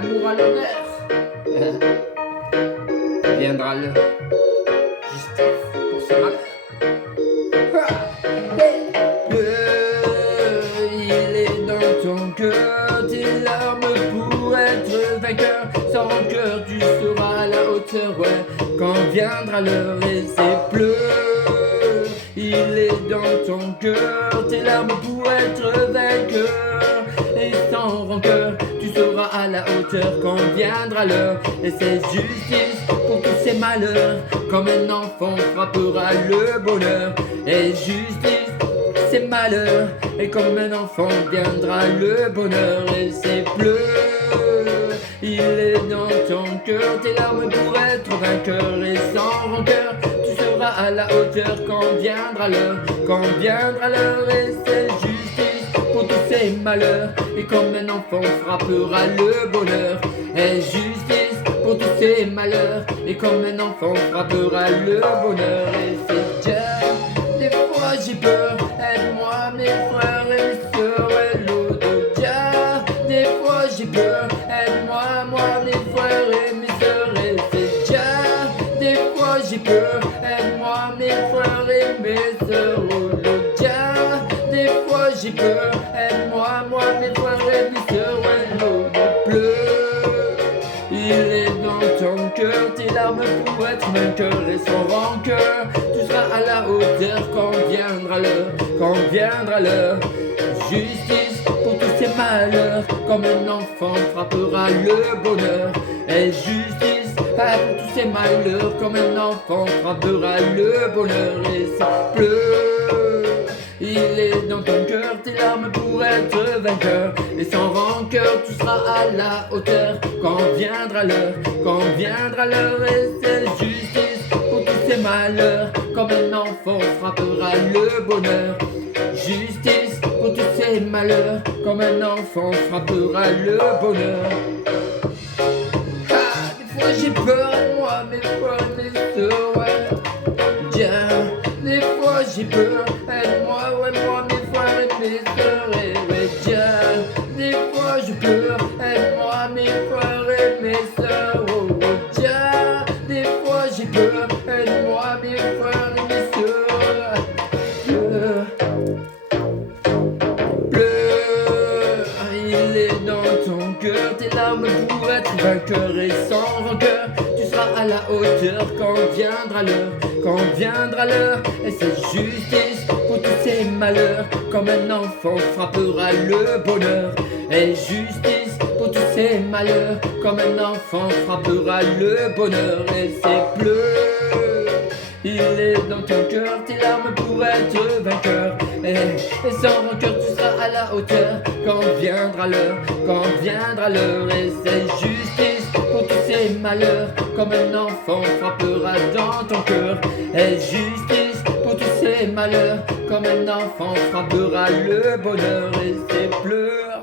l'amour à l'honneur. Viendra le justice pour ce malheur. Il est dans ton cœur, tes larmes pour être vainqueur. Sans rancœur, tu seras à la hauteur, ouais. Quand viendra l'heure et c'est pleurs. Il est dans ton cœur, tes larmes pour être vainqueur. Et sans rancœur, tu seras à la hauteur quand viendra l'heure. Et c'est justice pour tous ces malheurs. Comme un enfant frappera le bonheur. Et justice, c'est malheur. Et comme un enfant viendra le bonheur. Et c'est pleurs. Il est dans ton cœur, tes larmes pour être vainqueur. Et sans rancœur, tu seras à la hauteur quand viendra l'heure. Quand viendra l'heure et c'est justice pour tous ces malheurs. Et comme un enfant frappera le bonheur. Et justice pour tous ces malheurs. Et comme un enfant frappera le bonheur. Et c'est Dieu, des fois j'ai peur. Aide-moi mes frères et mes sœurs. Et l'eau de Dieu, des fois j'ai peur. Aide-moi, moi, mes frères et mes sœurs. Et c'est Dieu, des fois j'ai peur. Aide-moi mes frères et mes sœurs. Oh le Dieu, des fois j'ai peur. Aide-moi, moi, mes frères et mes sœurs. Ouais, l'eau de pleure. Il est dans ton cœur, tes larmes pour être vainqueur. Et sans rancœur, tu seras à la hauteur quand viendra l'heure. Quand viendra l'heure, justice pour tous ces malheurs. Comme un enfant frappera le bonheur. Et justice pour tous ces malheurs. Comme un enfant frappera le bonheur. Et ça pleure. Il est dans ton cœur, tes larmes pour être vainqueur. Et sans rancœur, tu seras à la hauteur quand viendra l'heure. Quand viendra l'heure et c'est justice pour tous ces malheurs. Comme un enfant frappera le bonheur. Justice pour tous ces malheurs. Comme un enfant frappera le bonheur. Ah, des fois j'ai peur à moi, mes frères, mes sœurs, ouais. Dieu, des fois j'ai peur. Aide-moi, ouais, moi, mes frères et mes sœurs. Et ouais, Dieu, des fois j'ai peur. Aide-moi, mes frères et mes sœurs. Oh, oh, Dieu, des fois j'ai peur. Aide-moi, mes frères et mes sœurs. Pleure, il est dans ton cœur, tes larmes pour être vainqueur. Et sans rancœur, tu seras à la hauteur quand viendra l'heure. Quand viendra l'heure, et c'est justice pour tous ces malheurs. Comme un enfant frappera le bonheur. Et justice pour tous ces malheurs. Comme un enfant frappera le bonheur. Et c'est pleurs. Il est dans ton cœur, tes larmes pour être vainqueur. Et sans rancœur, tu seras à la hauteur quand viendra l'heure. Quand viendra l'heure, et c'est justice pour tous ces malheurs. Comme un enfant frappera dans ton cœur. Et justice pour tous ces malheurs. Comme un enfant frappera le bonheur. Et c'est pleurs.